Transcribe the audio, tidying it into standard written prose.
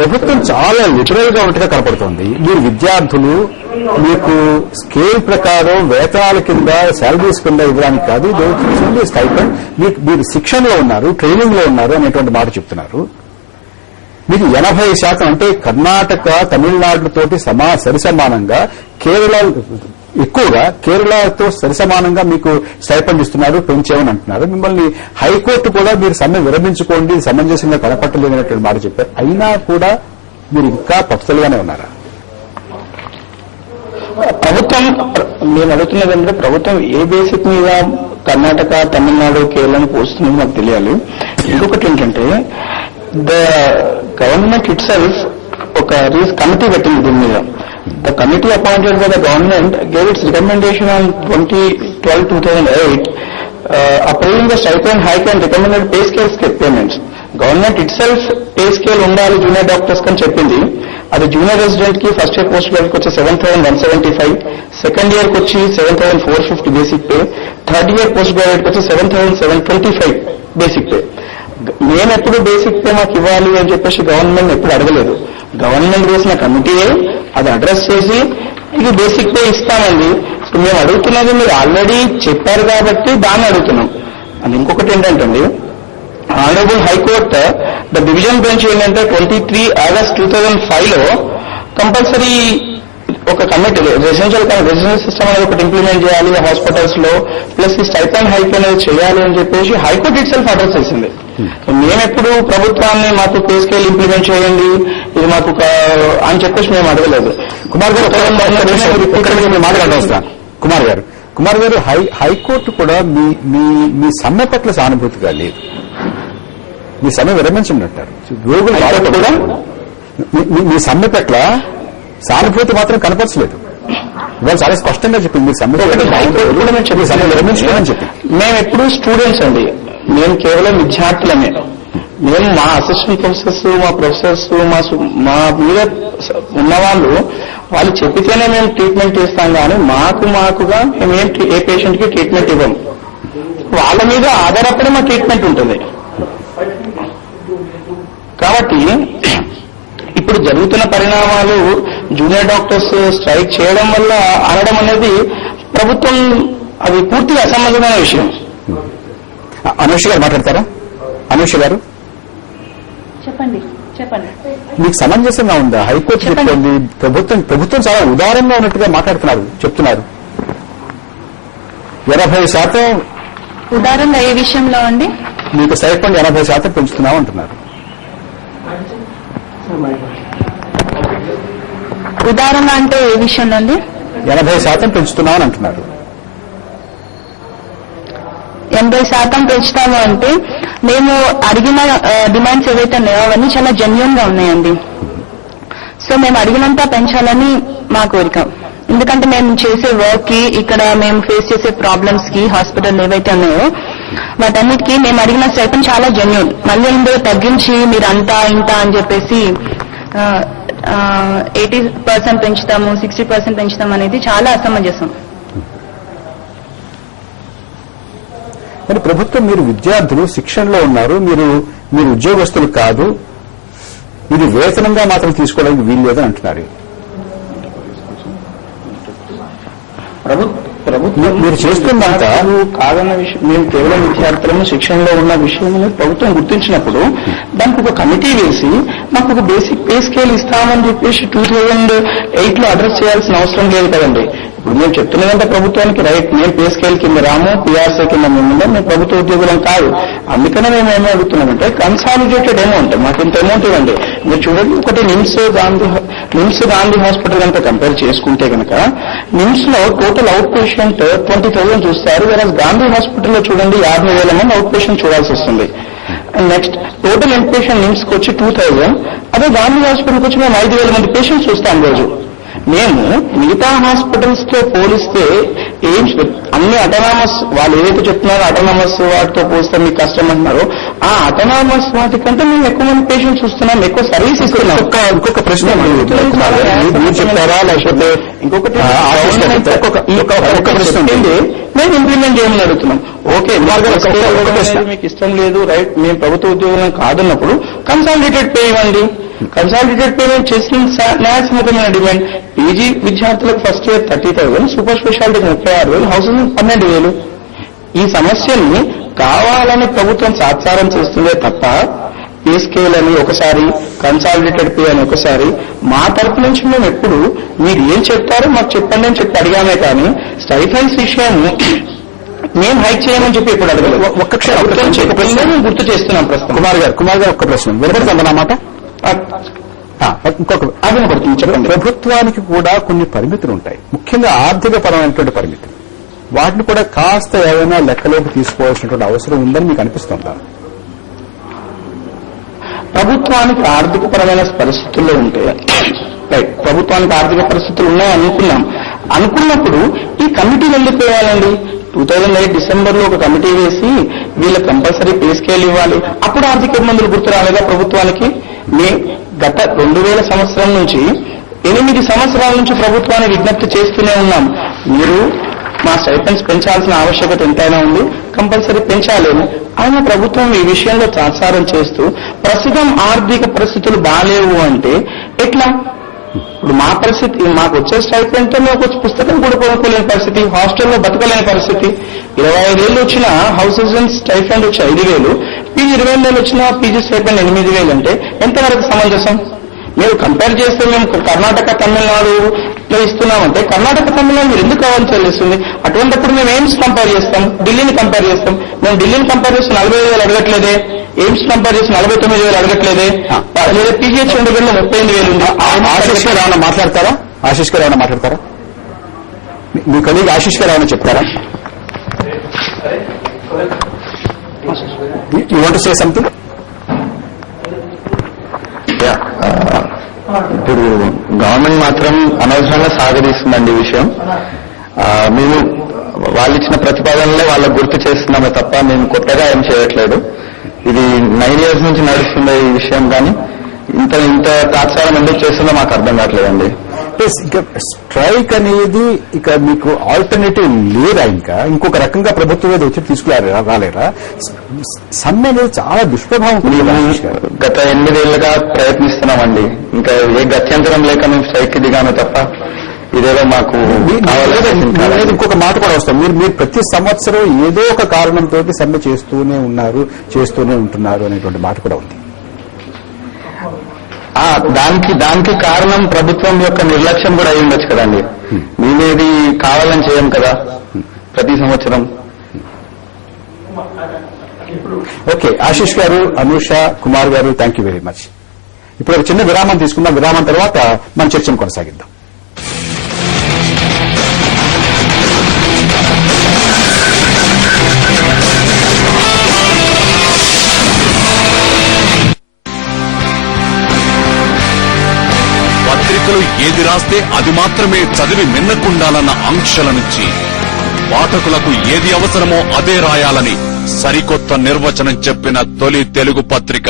ప్రభుత్వం చాలా లిటరల్ గా ఉన్నట్టుగా కనపడుతోంది. మీరు విద్యార్థులు మీకు స్కేల్ ప్రకారం వేతనాల కింద శాలరీస్ కింద ఇవ్వడానికి కాదు, స్టైపెండ్, మీరు శిక్షణలో ఉన్నారు, ట్రైనింగ్ లో ఉన్నారు అనేటువంటి మాట చెప్తున్నారు. మీకు 80% అంటే కర్ణాటక తమిళనాడుతోటి సరిసమానంగా కేరళ ఎక్కువగా కేరళతో సరిసమానంగా మీకు స్టైపెండ్ ఇస్తున్నారు, పెంచేమని అంటున్నారు. మిమ్మల్ని హైకోర్టు కూడా మీరు సమ్మె విరమించుకోండి, సమంజసంగా కనపట్టలేదనేటువంటి మాట చెప్పారు. అయినా కూడా మీరు ఇంకా పట్టుదలగానే ఉన్నారా? ప్రభుత్వం నేను అడుగుతున్నది అంటే ప్రభుత్వం ఏ బేసిక్ మీద కర్ణాటక తమిళనాడు కేరళను పోస్తుందో నాకు తెలియాలి. ఇంకొకటి ఏంటంటే ద గవర్నమెంట్ ఇట్ సెల్ఫ్ ఒక కమిటీ పెట్టింది దీని మీద. The committee appointed by the government gave its recommendation on 2012-2008 approving the stipend hike and recommended pay scale payments. Government itself pay scale ఉండాలి జూనియర్ డాక్టర్స్ అని చెప్పింది. అది జూనియర్ రెసిడెంట్ కి first year post graduate వచ్చి 7,175, second year కి వచ్చి 7,450 basic pay, third year post graduate వచ్చి 7,725 basic pay. మేము ఎప్పుడు బేసిక్ పే మాకు ఇవ్వాలి అని చెప్పేసి గవర్నమెంట్ ఎప్పుడు అడగలేదు. గవర్నమెంట్ వేసిన కమిటీయే అది అడ్రస్ చేసి ఇది బేసిక్ పే ఇస్తామండి. సో మేము అడుగుతున్నది మీరు ఆల్రెడీ చెప్పారు కాబట్టి దాన్ని అడుగుతున్నాం. అది ఇంకొకటి ఏంటంటే honourable high court the division bench ఏంటంటే 23 ఆగస్ట్ 2005లో కంపల్సరీ ఒక కమిటీ రెసిడెన్షియల్ సిస్టమ్ అనేది ఒకటి ఇంప్లిమెంట్ చేయాలి హాస్పిటల్స్ లో, ప్లస్ ఈ స్టైపెండ్ హైక్ అనేది చేయాలి అని చెప్పేసి హైకోర్టు ఇట్ సెల్ఫ్ అడ్రస్ చేసింది. మేమెప్పుడు ప్రభుత్వాన్ని మాకు పే స్కేల్ ఇంప్లిమెంట్ చేయండి ఇది మాకు అని చెప్పేసి మేము అడగలేదు. కుమార్ గారు హైకోర్టు కూడా మీ సమ్మె పట్ల సానుభూతిగా లేదు, మీ సమ్మె విరమించమంటారు. రోగులు కూడా మీ సమ్మె పట్ల సానుభూతి మాత్రం కనపరచలేదు. ఇవాళ చాలా స్పష్టంగా చెప్పింది మీరు సమ్మె విరమించుకోమని చెప్పి. మేము ఎప్పుడు స్టూడెంట్స్ అండి, మేము కేవలం విద్యార్థులమే. మేము మా అసిస్టెంట్ ప్రొఫెసర్స్ మా ప్రొఫెసర్స్ మా మీద ఉన్నవాళ్ళు వాళ్ళు చెప్పితేనే మేము ట్రీట్మెంట్ చేస్తాం, కానీ మాకుగా మేము ఏ పేషెంట్ కి ట్రీట్మెంట్ ఇవ్వం. వాళ్ళ మీద ఆధారపడి మా ట్రీట్మెంట్ ఉంటుంది. కాబట్టి ఇప్పుడు జరుగుతున్న పరిణామాలు జూనియర్ డాక్టర్స్ స్ట్రైక్ చేయడం వల్ల అనడం అనేది ప్రభుత్వం అది పూర్తిగా అసంబద్ధమైన విషయం. అనూష గారు మాట్లాడతారా? అనూష గారు చెప్పండి. మీకు సమంజసంగా ఉందా? హైకోర్టు చెప్తుంది, ప్రభుత్వం చాలా ఉదారంగా ఉన్నట్టుగా చెప్తున్నారు. 80% ఉదారంగా ఏ విషయంలో అండి? మీకు స్టైపెండ్ 80% పెంచుతున్నాం అంటున్నారు. ఉదారంగా అంటే ఏ విషయంలో అండి? 80% పెంచుతున్నామని అంటున్నారు. 80% పెంచుతాము అంటే మేము అడిగిన డిమాండ్స్ ఏవైతే ఉన్నాయో అవన్నీ చాలా జెన్యూన్ గా ఉన్నాయండి. సో మేము అడిగినంత పెంచాలని మా కోరిక. ఎందుకంటే మేము చేసే వర్క్ కి ఇక్కడ మేము ఫేస్ చేసే ప్రాబ్లమ్స్ కి హాస్పిటల్ ఏవైతే ఉన్నాయో వాటన్నిటికీ మేము అడిగిన స్టైపెండ్ చాలా జెన్యూన్. మళ్ళీ ఇందులో తగ్గించి మీరు అంతా ఇంత అని చెప్పేసి 80% పెంచుతాము 60% పెంచుతాం అనేది చాలా అసమంజసం. మరి ప్రభుత్వం మీరు విద్యార్థులు శిక్షణలో ఉన్నారు, మీరు ఉద్యోగస్తులు కాదు, ఇది వేతనంగా మాత్రం తీసుకోవడానికి వీలు లేదని అంటున్నారు. ప్రభుత్వం మీరు చేస్తున్నంత కాదన్న విషయం, మేము కేవలం విద్యార్థులను శిక్షణలో ఉన్న విషయం అనేది ప్రభుత్వం గుర్తించినప్పుడు దానికి ఒక కమిటీ వేసి మాకు ఒక బేసిక్ పే స్కేల్ ఇస్తామని చెప్పేసి 2008లో అడ్రస్ చేయాల్సిన అవసరం లేదు కదండి. ఇప్పుడు మేము చెప్తున్నదంటే ప్రభుత్వానికి రైట్, మేము పే స్కేల్ కింద రాము, పీఆర్సీ కింద మేము ప్రభుత్వ ఉద్యోగులం కాదు. అందుకనే మేము ఏమో అడుగుతున్నామంటే కన్సాలిడేటెడ్ అమౌంట్, మాకు ఇంత అమౌంట్ ఇవ్వండి. మీరు చూడండి, ఒకటి నిమ్స్ గాంధీ హాస్పిటల్ కనుక కంపేర్ చేసుకుంటే కనుక నిమ్స్ లో టోటల్ అవుట్ పేషెంట్ 20,000 చూస్తారు, వేరే గాంధీ హాస్పిటల్లో చూడండి 50,000 మంది అవుట్ పేషెంట్ చూడాల్సి వస్తుంది. Next total in patient NIMS కి వచ్చి 2,000, అదే గాంధీ హాస్పిటల్కి వచ్చి మేము 5,000 మంది పేషెంట్స్ చూస్తాం రోజు. మేము మిగతా హాస్పిటల్స్ తో పోలిస్తే ఎయిమ్స్ అన్ని అటానమస్, వాళ్ళు ఏదైతే చెప్తున్నారో అటానమస్ వాటితో పోలిస్తే మీకు కష్టం అంటున్నారో ఆ అటానమస్ వాటికంటే మేము ఎక్కువ మంది పేషెంట్స్ చూస్తున్నాం, ఎక్కువ సర్వీస్ ఇస్తున్నాం. ఇంకొక ప్రశ్న మీరు చెప్తారా లేకపోతే ఇంకొకటి మేము ఇంప్లిమెంట్ చేయమని అడుగుతున్నాం. ఓకే, మీకు ఇష్టం లేదు రైట్, మేము ప్రభుత్వ ఉద్యోగులను కాదన్నప్పుడు కన్సాలిడేటెడ్ పే ఇవ్వండి. కన్సాలిడేటెడ్ పేమెంట్ చేసిన న్యాయసమ్మతమైన డిమాండ్. పీజీ విద్యార్థులకు ఫస్ట్ ఇయర్ 30,000, సూపర్ స్పెషాలిటీకి 36,000, హౌసింగ్ 12,000. ఈ సమస్యల్ని కావాలని ప్రభుత్వం సాత్సారం చేస్తుందే తప్ప పే స్కేల్ అని ఒకసారి, కన్సాలిడేటెడ్ పే అని ఒకసారి, మా తరపు నుంచి మేము ఎప్పుడు మీరు ఏం చెప్తారో మాకు చెప్పండి అని చెప్పి అడిగామే కానీ స్టైఫండ్స్ విషయాన్ని మేము హైక్ చేయమని చెప్పి ఎప్పుడు అడగలేదు. ఒక్క క్షణం చెప్పకుండా మేము గుర్తు చేస్తున్నాం ప్రస్తుతం. కుమార్ గారు ఒక్క ప్రశ్న వినపడుతుందన్నమాట. ఇంకొక వినపడుతుంది, చెప్పండి. ప్రభుత్వానికి కూడా కొన్ని పరిమితులు ఉంటాయి, ముఖ్యంగా ఆర్థిక పరమైనటువంటి పరిమితులు. వాటిని కూడా కాస్త ఏదైనా లెక్కలోకి తీసుకోవాల్సినటువంటి అవసరం ఉందని మీకు అనిపిస్తుందా? ప్రభుత్వానికి ఆర్థిక పరమైన పరిస్థితుల్లో ఉంటే ప్రభుత్వానికి ఆర్థిక పరిస్థితులు ఉన్నాయి అనుకున్నప్పుడు ఈ కమిటీలు ఎందుకు వేయాలండి? 2008 డిసెంబర్లో ఒక కమిటీ వేసి వీళ్ళకి కంపల్సరీ పే స్కేల్ ఇవ్వాలి. అప్పుడు ఆర్థిక ఇబ్బందులు గుర్తు రాలేదా ప్రభుత్వానికి? గత 2000 సంవత్సరం నుంచి 8 సంవత్సరాల నుంచి ప్రభుత్వాన్ని విజ్ఞప్తి చేస్తూనే ఉన్నాం. మీరు మా స్టైపెండ్స్ పెంచాల్సిన ఆవశ్యకత ఎంతైనా ఉంది, కంపల్సరీ పెంచాలేము. ఆయన ప్రభుత్వం ఈ విషయంలో తాత్సారం చేస్తూ ప్రస్తుతం ఆర్థిక పరిస్థితులు బాలేవు అంటే ఎట్లా? ఇప్పుడు మా పరిస్థితి, మాకు వచ్చే స్టైపెండ్తో మాకు వచ్చి పుస్తకం కూడా కొనుక్కోలేని పరిస్థితి, హాస్టల్లో బతకలేని పరిస్థితి. 25 ఏళ్ళు వచ్చిన హౌస్ హస్బెండ్ స్టైపెండ్ వచ్చి 5,000, పీజీ 20 ఏళ్ళు వచ్చిన పీజీ స్టైపెండ్ 8,000 అంటే ఎంతవరకు సమంజసం? మీరు కంపేర్ చేస్తే మేము కర్ణాటక తమిళనాడులో ఇస్తున్నామంటే కర్ణాటక తమిళనాడు మీరు ఎందుకు కావాలని చెల్లిస్తుంది? అటువంటిప్పుడు మేము ఎయిమ్స్ కంపేర్ చేస్తాం, ఢిల్లీని కంపేర్ చేస్తాం. మేము ఢిల్లీని కంపేర్ చేసి 40,000 అడగట్లేదే, ఎయిమ్స్ కంపేర్ చేసి 49,000 అడగట్లేదే, లేదా పీజీహెచ్ 2,000 35,000 ఉంది. ఆశీష్ గారు ఏమైనా మాట్లాడతారా? ఆశీష్ గారు ఏమైనా మాట్లాడతారా? మీ కొలీగ్ ఆశీష్ గారు ఏమైనా చెప్తారా? You want to say something? ఇప్పుడు గవర్నమెంట్ మాత్రం అనవసరంగా సాగదీస్తుందండి ఈ విషయం. మేము వాళ్ళు ఇచ్చిన ప్రతిపాదనలే వాళ్ళకు గుర్తు చేస్తున్నామే తప్ప మేము కొత్తగా ఏం చేయట్లేదు. ఇది 9 years నుంచి నడుస్తుంది ఈ విషయం, కానీ ఇంత తాత్సారం ఎందుకు చేస్తుందో మాకు అర్థం కావట్లేదండి. ఇక స్ట్రైక్ అనేది ఇక మీకు ఆల్టర్నేటివ్ లేదా? ఇంకా ఇంకొక రకంగా ప్రభుత్వం మీద వచ్చి తీసుకురాలేరా? సమ్మె అనేది చాలా దుష్ప్రభావం. గత 8 ఏళ్లుగా ప్రయత్నిస్తున్నామండి, ఇంకా ఏ గత్యంతరం లేక మేము స్ట్రైక్ దిగాను తప్ప ఇదేదో మాకు ఇంకొక మాట కూడా వస్తాం. మీరు ప్రతి సంవత్సరం ఏదో ఒక కారణంతో సమ్మె చేస్తూనే ఉంటున్నారు అనేటువంటి మాట కూడా ఉంది. దానికి కారణం ప్రభుత్వం యొక్క నిర్లక్ష్యం కూడా అయి ఉండొచ్చు కదండి. మేమేది కావాలని చేయం కదా ప్రతి సంవత్సరం. ఓకే, ఆశీష్ గారు, అనూష, కుమార్ గారు, థ్యాంక్ యూ వెరీ మచ్. ఇప్పుడు ఒక చిన్న విరామం తీసుకుందాం. విరామం తర్వాత మన చర్చను కొనసాగిద్దాం. పత్రికలు ఏది రాస్తే అది మాత్రమే చదివి మిన్నకుండాలన్న ఆంక్షల నుంచి పాఠకులకు ఏది అవసరమో అదే రాయాలని సరికొత్త నిర్వచనం చెప్పిన తొలి తెలుగు పత్రిక